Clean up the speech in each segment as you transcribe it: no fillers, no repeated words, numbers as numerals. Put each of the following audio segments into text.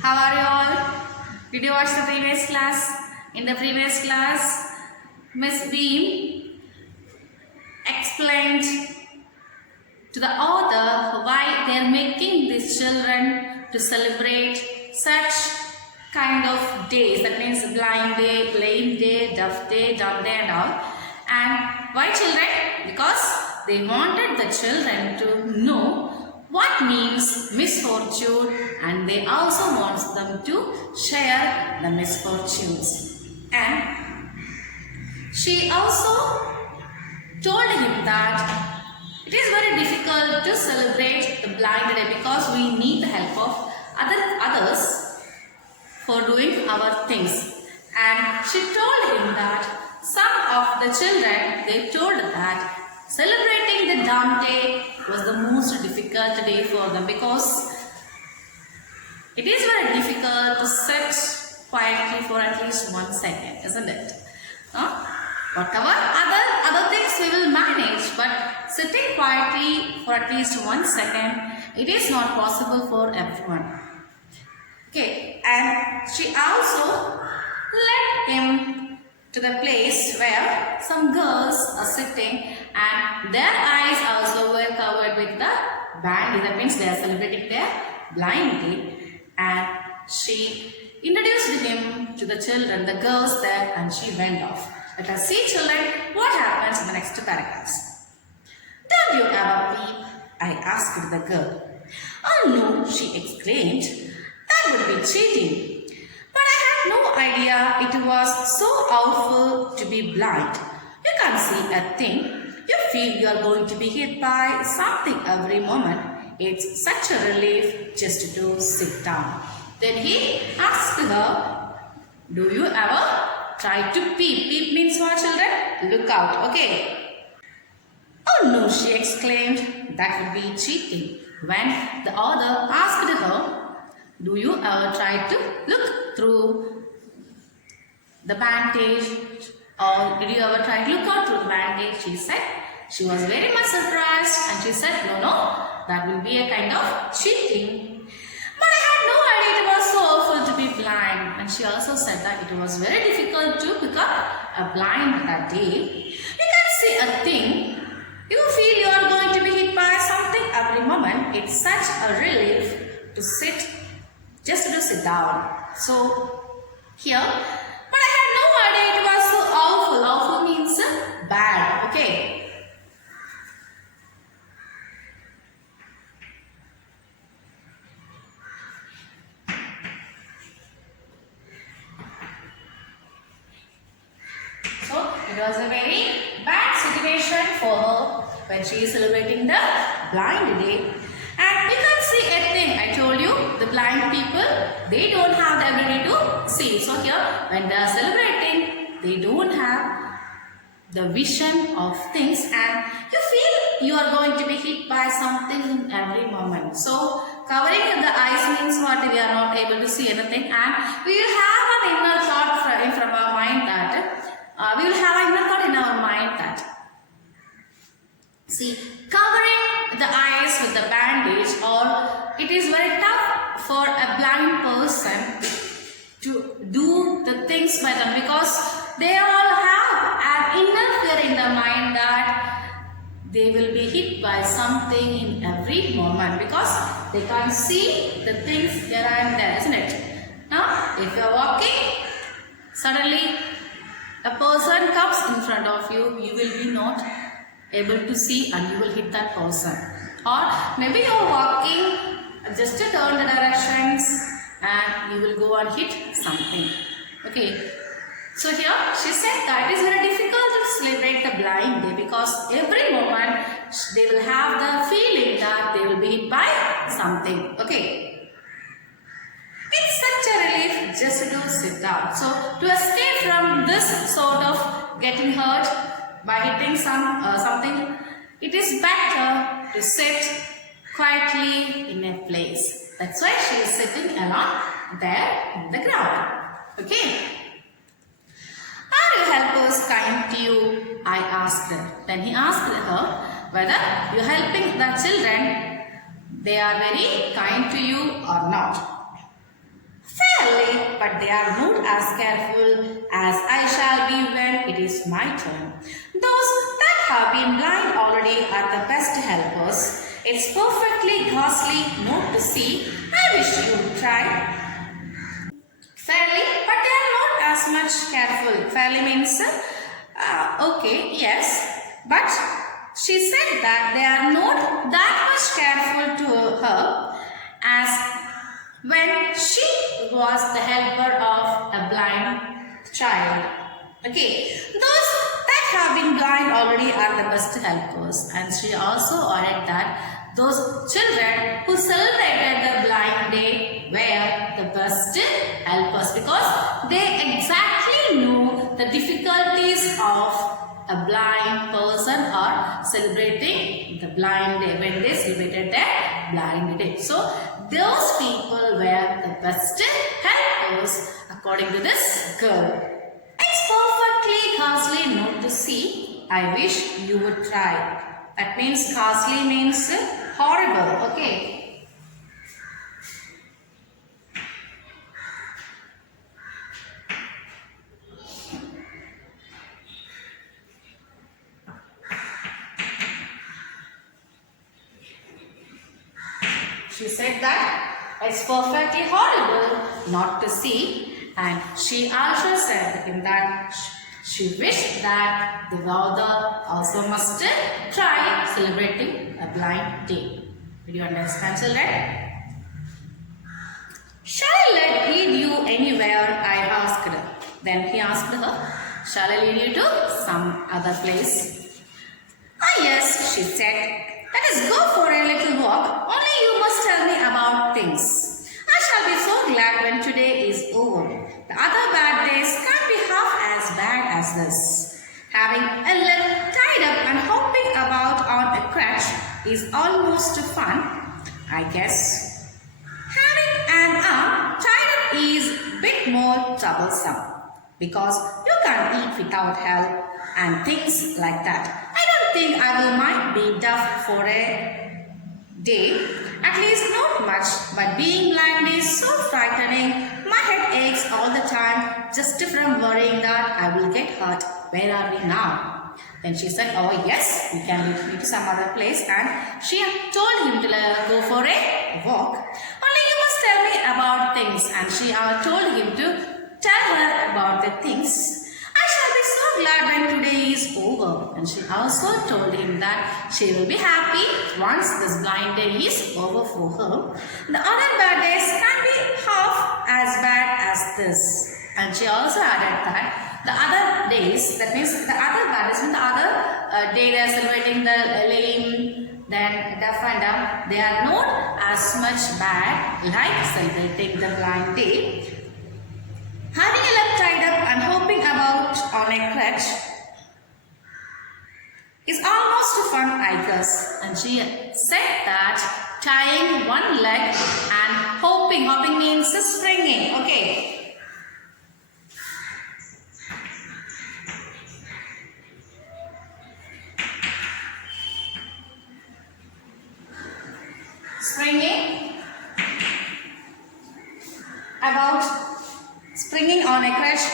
How are you all? Did you watch the previous class? In the previous class, Miss Beam explained to the author why they are making these children to celebrate such kind of days. That means blind day, lame day, deaf day, dumb day and all. And why children? Because they wanted the children to know what means misfortune, and they also want them to share the misfortunes. And she also told him that it is very difficult to celebrate the blind day because we need the help of others for doing our things. And she told him that some of the children, they told that celebrating the dumb day was the most difficult day for them because it is very difficult to sit quietly for at least 1 second, isn't it? Whatever other things we will manage, but sitting quietly for at least 1 second, it is not possible for everyone. Okay, and she also led him to the place where some girls are sitting and their eyes also were covered with the band. That means they are celebrating their blind day. And she introduced him to the children, the girls there, and she went off. Let us see, children, what happens in the next paragraphs. Don't you ever peep? I asked the girl. Oh no, she exclaimed. That would be cheating. But I had no idea it was so awful to be blind. You can't see a thing. You feel you are going to be hit by something every moment. It's such a relief just to sit down. Then he asked her, do you ever try to peep? Peep means what, children? Look out, okay? Oh no, she exclaimed. That would be cheating. When the author asked her, do you ever try to look through the bandage, or did you ever try to look out through the bandage? She said. She was very much surprised and she said, no, that will be a kind of cheating. But I had no idea it was so awful to be blind. And she also said that it was very difficult to become a blind that day. You can't see a thing. You feel you are going to be hit by something every moment. It's such a relief to sit, just to sit down. So here, but I had no idea it was so awful. Awful means bad. Okay. It was a very bad situation for her when she is celebrating the blind day. And you can't see a thing. I told you, the blind people, they don't have the ability to see. So here, when they are celebrating, they don't have the vision of things, and you feel you are going to be hit by something in every moment. So covering the eyes means what? We are not able to see anything, and we will have an inner thought from our mind that we will have an inner thought in our mind that, see, covering the eyes with the bandage, or it is very tough for a blind person to do the things by them because they all have an inner fear in their mind that they will be hit by something in every moment because they can't see the things there and there, isn't it? Now, if you are walking, suddenly a person comes in front of you, you will be not able to see and you will hit that person. Or maybe you are walking, just to turn the directions and you will go and hit something. Okay. So here she said that it is very difficult to celebrate the blind day because every moment they will have the feeling that they will be hit by something. Okay. It's such a relief just to sit down. So to escape from this sort of getting hurt by hitting something, it is better to sit quietly in a place. That's why she is sitting alone there in the ground. Okay. Are your helpers kind to you? I asked her. Then he asked her whether you are helping the children, they are very kind to you or not. but they are not as careful as I shall be when it is my turn. Those that have been blind already are the best helpers. It's perfectly ghastly not to see. I wish you would try. Fairly, but they are not as much careful. Fairly means, okay, yes, but she said that they are not that much careful to her as when she was the helper of a blind child. Okay, those that have been blind already are the best helpers. And she also added that those children who celebrated the blind day were the best helpers because they exactly knew the difficulties of a blind person are celebrating the blind day when they celebrated their blind day. So those people were the best helpers according to this girl. It's perfectly ghastly not to see. I wish you would try. That means ghastly means horrible. Okay. She said that it's perfectly horrible not to see, and she also said in that she wished that the Gauda also must try celebrating a blind day. Did you understand, children? Shall I lead you anywhere? I asked. Then he asked her, shall I lead you to some other place? Ah yes, she said. Let us go for a little walk. Only you must tell me about things. I shall be so glad when today is over. The other bad days can't be half as bad as this. Having a leg tied up and hopping about on a crutch is almost fun, I guess. Having an arm tied up is a bit more troublesome because you can't eat without help and things like that. I don't think I will mind being deaf for a day, at least not much, but being blind is so frightening. My head aches all the time just from worrying that I will get hurt. Where are we now? Then she said, oh yes, we can lead to some other place, and she told him to go for a walk. Only you must tell me about things, and she told him to tell her about the things. I shall be so glad when today is over. And she also told him that she will be happy once this blind day is over for her. The other bad days can't be half as bad as this. And she also added that the other days, that means the other bad days, when the other day they are celebrating the lame, then deaf and dumb, they are not as much bad like celebrating the blind day. Having a leg tied up and hopping about on a crutch is almost fun, I guess. And she said that tying one leg and hopping means springing. Okay. Springing springing on a crutch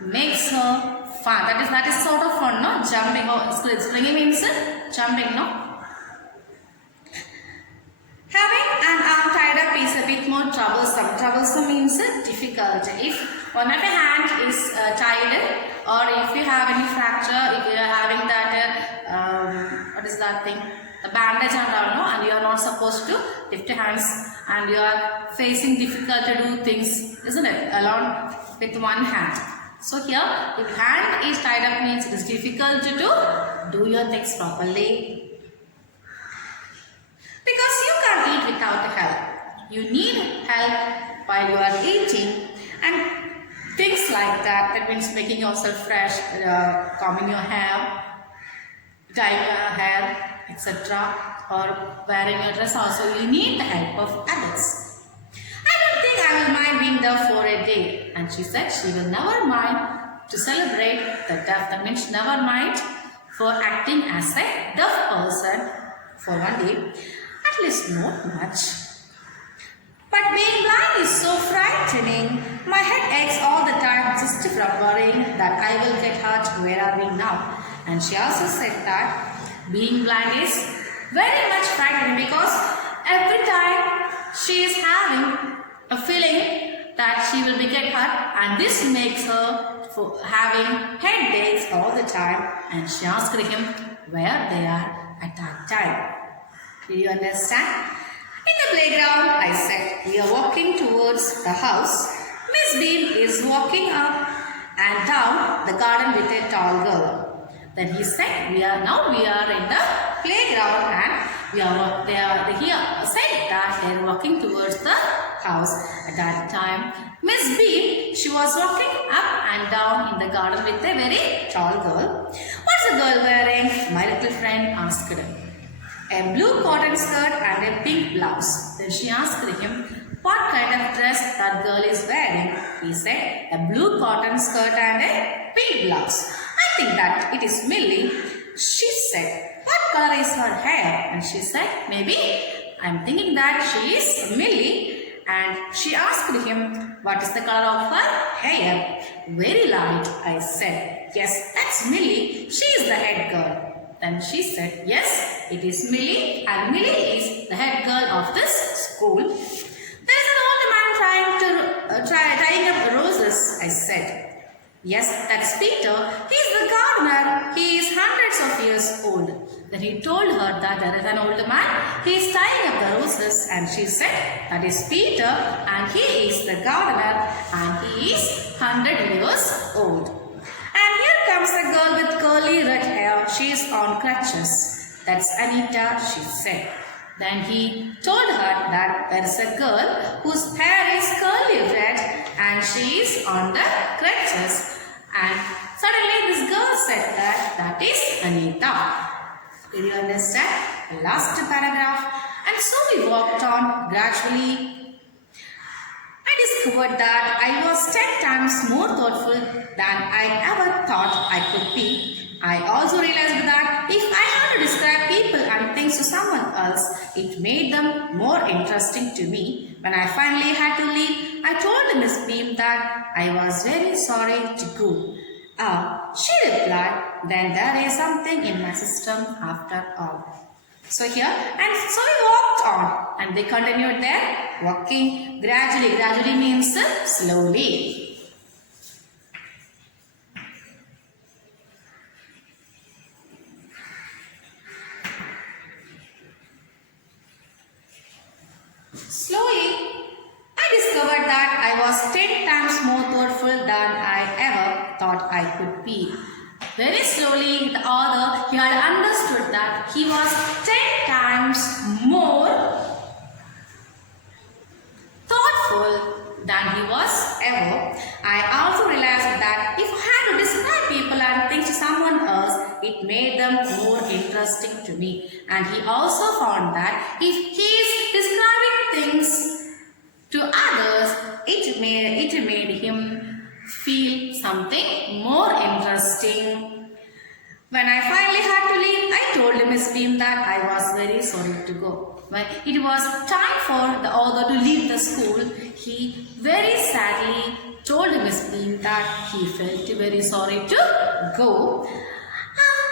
makes her fun. That is sort of fun, no? Jumping or springing means jumping, no? Having an arm tied up is a bit more troublesome. Troublesome means difficult. If one of your hand is tied, or if you have any fracture, if you are having that, what is that thing? A bandage and all, no? And you are not supposed to lift your hands, and you are facing difficult to do things, isn't it? Along with one hand. So here, if hand is tied up means it is difficult to do your things properly. Because you can't eat without help. You need help while you are eating, and things like that. That means making yourself fresh, combing your hair, tying your hair, etc., or wearing your dress also. You need the help of adults. I don't think I will mind being deaf for a day. And she said she will never mind to celebrate the deaf. That means never mind for acting as a deaf person for one day. At least not much. But being blind is so frightening. My aches all the time just from worrying that I will get hurt. Where are we now? And she also said that being blind is very much frightening because every time she is having a feeling that she will be get hurt, and this makes her having headaches all the time. And she asked him where they are at that time. Did you understand? In the playground, I said, we are walking towards the house. Miss Beam is walking up and down the garden with a tall girl. Then he said, we are in the playground and they said that they are walking towards the house. At that time, Miss Beam, she was walking up and down in the garden with a very tall girl. What's the girl wearing? My little friend asked her. A blue cotton skirt and a pink blouse. Then she asked him what kind of dress that girl is wearing. He said a blue cotton skirt and a pink blouse. I think that it is Millie. She said, what color is her hair? And she said, maybe I'm thinking that she is Millie. And she asked him, what is the color of her hair? Very light, I said. Yes, that's Millie. She is the head girl. Then she said, yes, it is Millie, and Millie is the head girl of this school. There is an old man tying up roses, I said. Yes, that's Peter. He is the gardener. He is hundreds of years old. Then he told her that there is an old man. He is tying up the roses, and she said, that is Peter, and he is the gardener, and he is 100 years old. And here comes a girl with curly red hair. She is on crutches. That's Anita, she said. Then he told her that there is a girl whose hair is curly red and she is on the crutches. And suddenly this girl said that is Anita. Did you understand? The last paragraph. And so we walked on gradually. I discovered that I was 10 times more thoughtful than I ever thought I could be. I also realized that if I had to describe people and things to someone else, it made them more interesting to me. When I finally had to leave, I told Miss Beam that I was very sorry to go. She replied, then there is something in my system after all. So here, and so we walked on and they continued their walking gradually. Gradually means slowly. Slowly, I discovered that I was 10 times more thoughtful than I ever thought I could be. Very slowly, the author, he had understood that he was 10 times more thoughtful than he was ever. I also realized that if I had to describe people and things to someone else, it made them more interesting to me. And he also found that if he is describing things to others, it made him feel something more interesting. When I finally had to leave, I told Miss Beam that I was very sorry to go. When it was time for the author to leave the school, he very sadly told Miss Beam that he felt very sorry to go.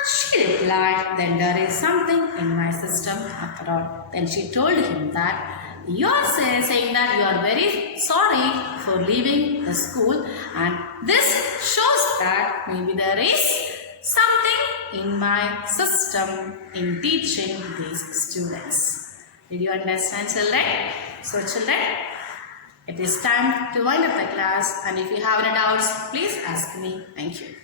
She replied, then there is something in my system after all. Then she told him that you are saying that you are very sorry for leaving the school, and this shows that maybe there is something in my system in teaching these students. Did you understand, children? So children, it is time to wind up the class, and if you have any doubts, please ask me. Thank you.